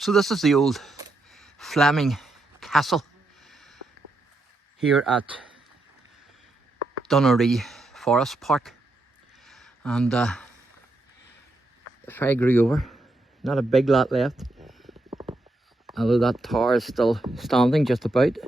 So this is the old Fleming castle here at Dunneree Forest Park, and if I grew over, not a big lot left, although that tower is still standing just about.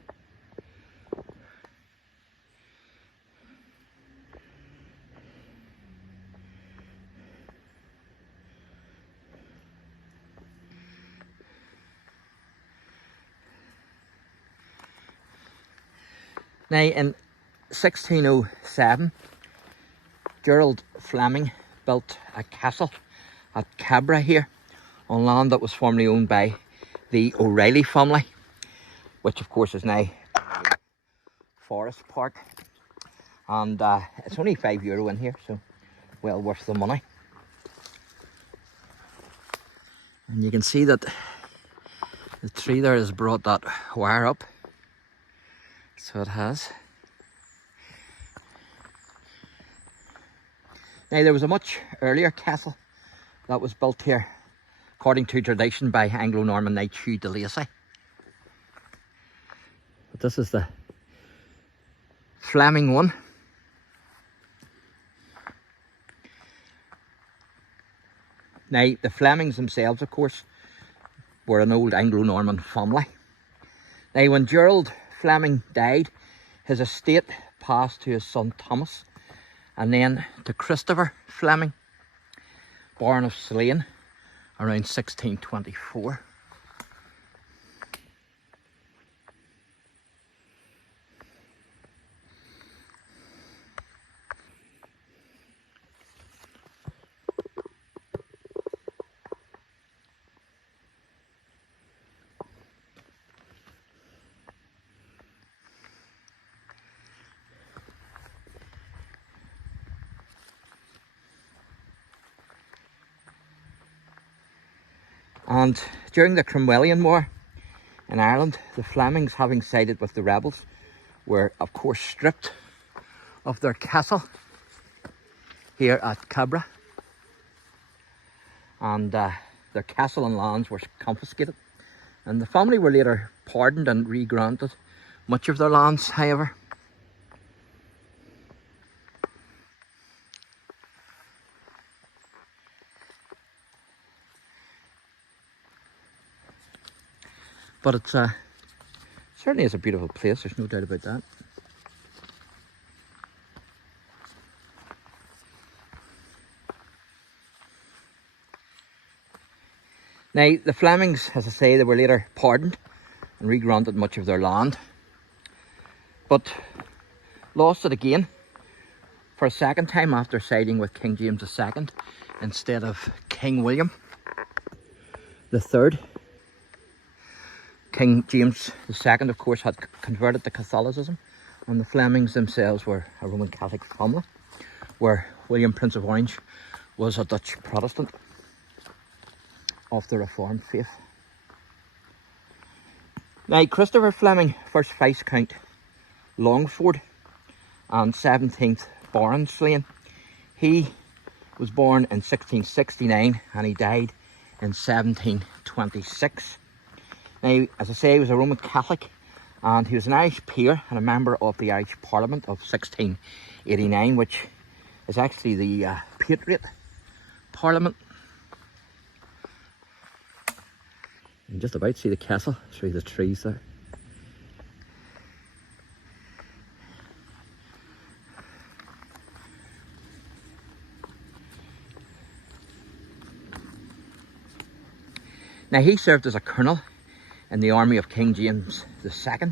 Now in 1607, Gerald Fleming built a castle at Cabra here on land that was formerly owned by the O'Reilly family, which of course is now Forest Park, and it's only €5 in here, so well worth the money. And you can see that the tree there has brought that wire up, so it has. Now there was a much earlier castle that was built here, according to tradition, by Anglo-Norman knight Hugh de Lacy. But this is the Fleming one. Now the Flemings themselves, of course, were an old Anglo-Norman family. Now when Gerald Fleming died, his estate passed to his son Thomas, and then to Christopher Fleming, Baron of Slane, around 1624. And during the Cromwellian War in Ireland, the Flemings, having sided with the rebels, were of course stripped of their castle here at Cabra, and their castle and lands were confiscated, and the family were later pardoned and re-granted much of their lands, however. But it's certainly is a beautiful place, there's no doubt about that. Now the Flemings, as I say, they were later pardoned and re-granted much of their land, but lost it again for a second time after siding with King James II instead of King William III. King James II, of course, had converted to Catholicism, and the Flemings themselves were a Roman Catholic family, where William, Prince of Orange, was a Dutch Protestant of the Reformed faith. Now, Christopher Fleming, 1st Viscount Longford and 17th Baron Slane, he was born in 1669 and he died in 1726. Now, as I say, he was a Roman Catholic, and he was an Irish peer and a member of the Irish Parliament of 1689, which is actually the Patriot Parliament. You can just about see the castle through the trees there. Now, he served as a colonel in the army of King James II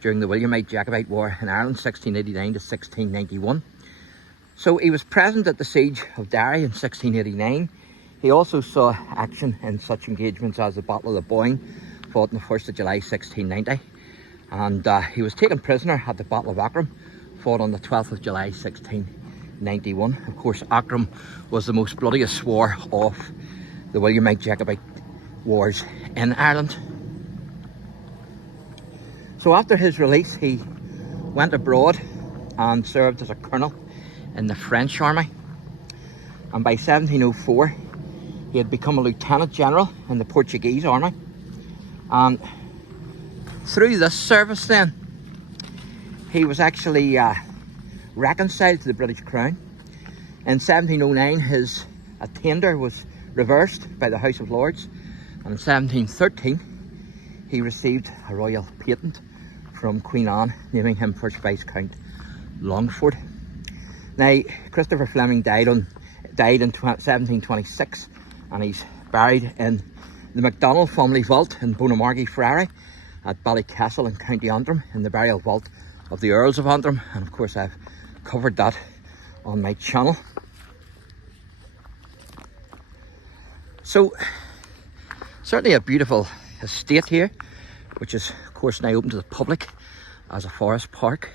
during the Williamite Jacobite War in Ireland, 1689 to 1691. So he was present at the siege of Derry in 1689. He also saw action in such engagements as the Battle of the Boyne, fought on the 1st of July 1690. And he was taken prisoner at the Battle of Acrum, fought on the 12th of July 1691. Of course, Acrum was the most bloodiest war of the Williamite Jacobite wars in Ireland. So after his release, he went abroad and served as a colonel in the French army. And by 1704, he had become a lieutenant general in the Portuguese army. And through this service then, he was actually reconciled to the British Crown. In 1709 his attainder was reversed by the House of Lords, and in 1713 he received a royal patent from Queen Anne, naming him first Viscount Longford. Now, Christopher Fleming died in 1726, and he's buried in the MacDonald family vault in Bonamargie Friary at Ballycastle in County Antrim, in the burial vault of the Earls of Antrim, and of course I've covered that on my channel. So, certainly a beautiful estate here, which is of course now open to the public as a forest park.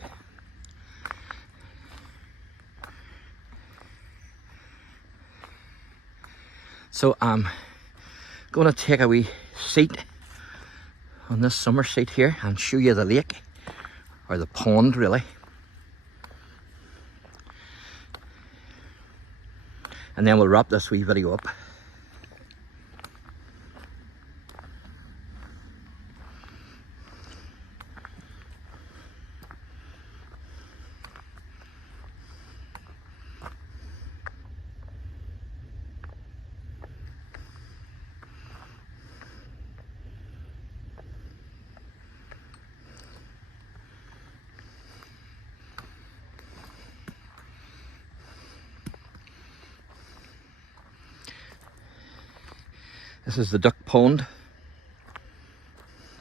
So I'm going to take a wee seat on this summer seat here and show you the lake, or the pond really. And then we'll wrap this wee video up. This is the duck pond.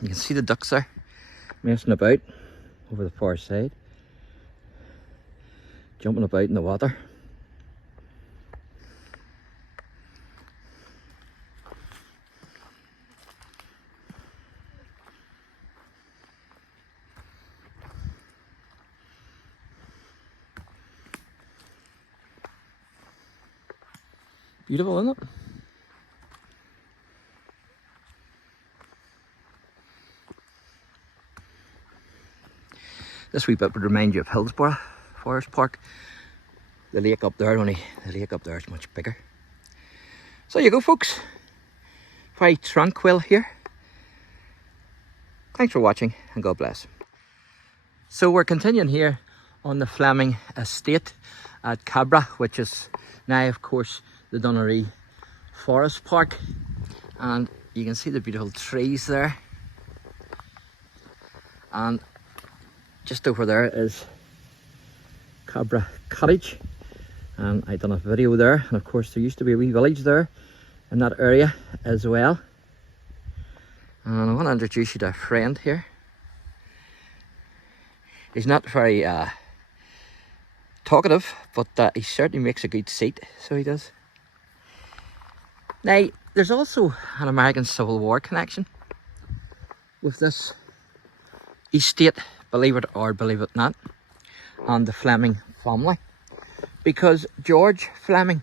You can see the ducks there messing about over the far side, jumping about in the water. Beautiful, isn't it? This wee bit would remind you of Hillsborough Forest Park. The lake up there, only the lake up there is much bigger. So you go, folks. Very tranquil here. Thanks for watching, and God bless. So we're continuing here on the Fleming estate at Cabra, which is now of course the Dunnery Forest Park. And you can see the beautiful trees there. And just over there is Cabra Cottage, and I done a video there, and of course there used to be a wee village there in that area as well. And I want to introduce you to a friend here. He's not very talkative, but he certainly makes a good seat, so he does. Now, there's also an American Civil War connection with this estate, believe it or believe it not, and the Fleming family. Because George Fleming,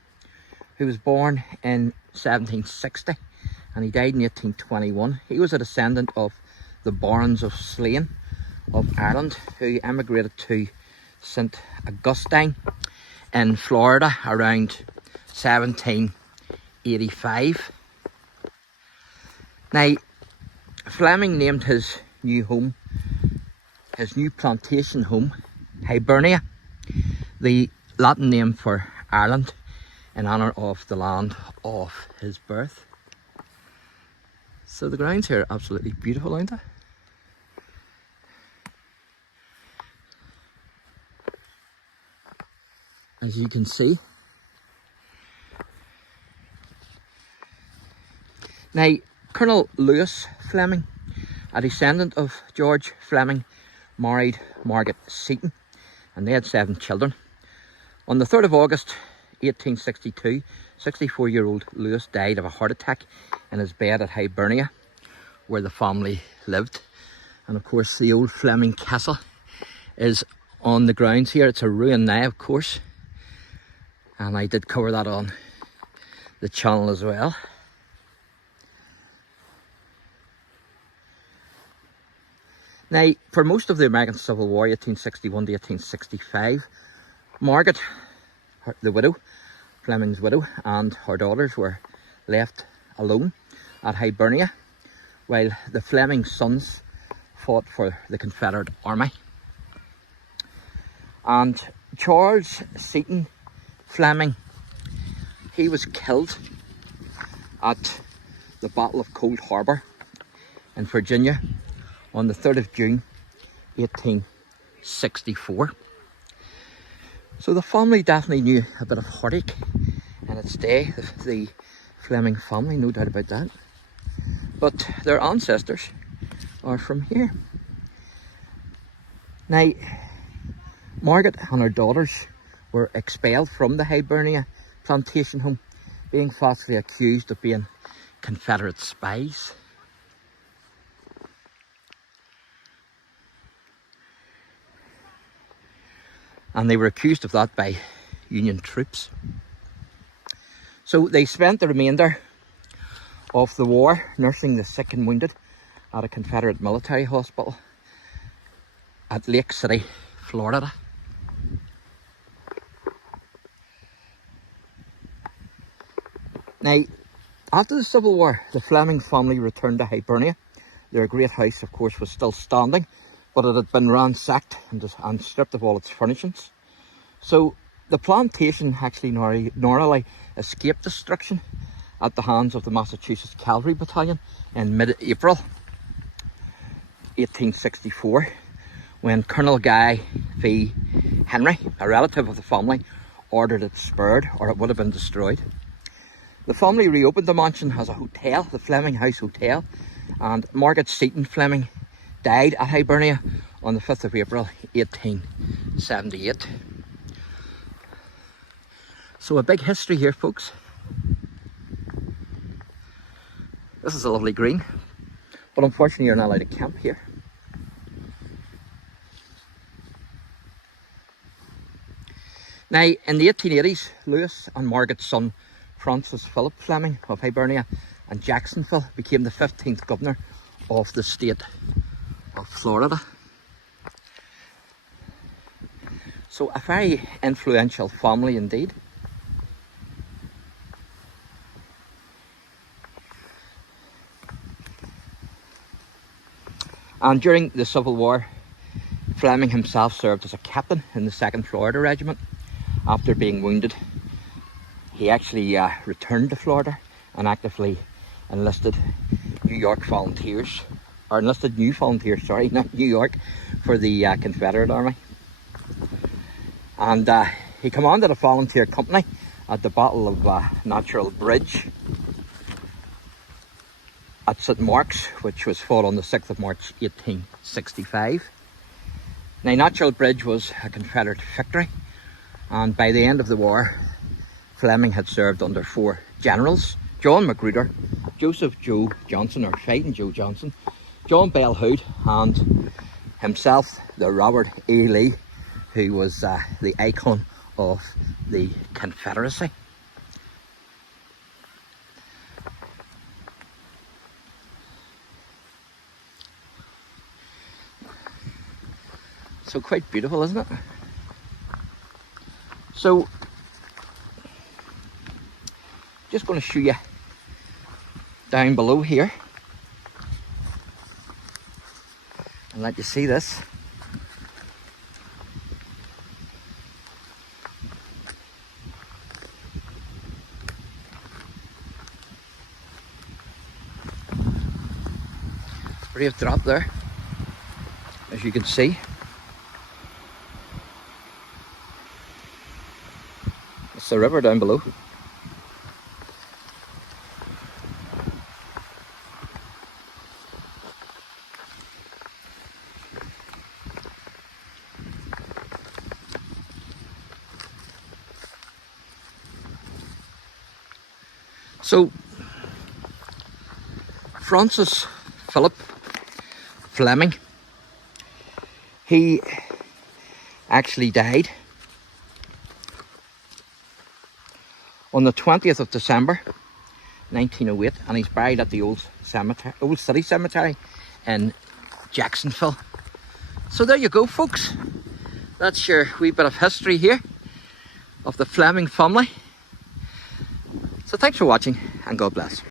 who was born in 1760 and he died in 1821, he was a descendant of the Barons of Slane of Ireland, who emigrated to St. Augustine in Florida around 1785. Now, Fleming named his new home, his new plantation home, Hibernia, the Latin name for Ireland, in honour of the land of his birth. So the grounds here are absolutely beautiful, aren't they? As you can see. Now, Colonel Lewis Fleming, a descendant of George Fleming, married Margaret Seaton, and they had 7 children. On the 3rd of August 1862, 64-year-old Lewis died of a heart attack in his bed at Hibernia, where the family lived. And of course the old Fleming Castle is on the grounds here. It's a ruin now, of course, and I did cover that on the channel as well. Now, for most of the American Civil War, 1861 to 1865, Margaret, the widow, Fleming's widow, and her daughters were left alone at Hibernia while the Fleming sons fought for the Confederate Army. And Charles Seton Fleming, he was killed at the Battle of Cold Harbor in Virginia on the 3rd of June 1864. So the family definitely knew a bit of heartache in its day, the Fleming family, no doubt about that. But their ancestors are from here. Now, Margaret and her daughters were expelled from the Hibernia plantation home, being falsely accused of being Confederate spies. And they were accused of that by Union troops. So they spent the remainder of the war nursing the sick and wounded at a Confederate military hospital at Lake City, Florida. Now, after the Civil War, the Fleming family returned to Hibernia. Their great house, of course, was still standing, but it had been ransacked and stripped of all its furnishings. So the plantation actually narrowly escaped destruction at the hands of the Massachusetts Cavalry Battalion in mid-April 1864, when Colonel Guy V. Henry, a relative of the family, ordered it spared, or it would have been destroyed. The family reopened the mansion as a hotel, the Fleming House Hotel, and Margaret Seton Fleming died at Hibernia on the 5th of April 1878. So a big history here, folks. This is a lovely green, but unfortunately you're not allowed to camp here. Now, in the 1880s, Lewis and Margaret's son Francis Philip Fleming of Hibernia and Jacksonville became the 15th governor of the state of Florida. So a very influential family indeed. And during the Civil War, Fleming himself served as a captain in the 2nd Florida Regiment. After being wounded, he actually returned to Florida and actively enlisted new volunteers, not New York, for the Confederate Army. And he commanded a volunteer company at the Battle of Natural Bridge at St. Mark's, which was fought on the 6th of March 1865. Now, Natural Bridge was a Confederate victory, and by the end of the war, Fleming had served under 4 generals: John Magruder, Joseph Joe Johnson, or Fighting Joe Johnson, John Bell Hood, and himself, the Robert E. Lee, who was the icon of the Confederacy. So quite beautiful, isn't it? So, just going to show you down below here and let you see this. Brave drop there, as you can see. It's the river down below. So, Francis Philip Fleming, he actually died on the 20th of December 1908, and he's buried at the old city cemetery in Jacksonville. So there you go, folks. That's your wee bit of history here of the Fleming family. So thanks for watching, and God bless.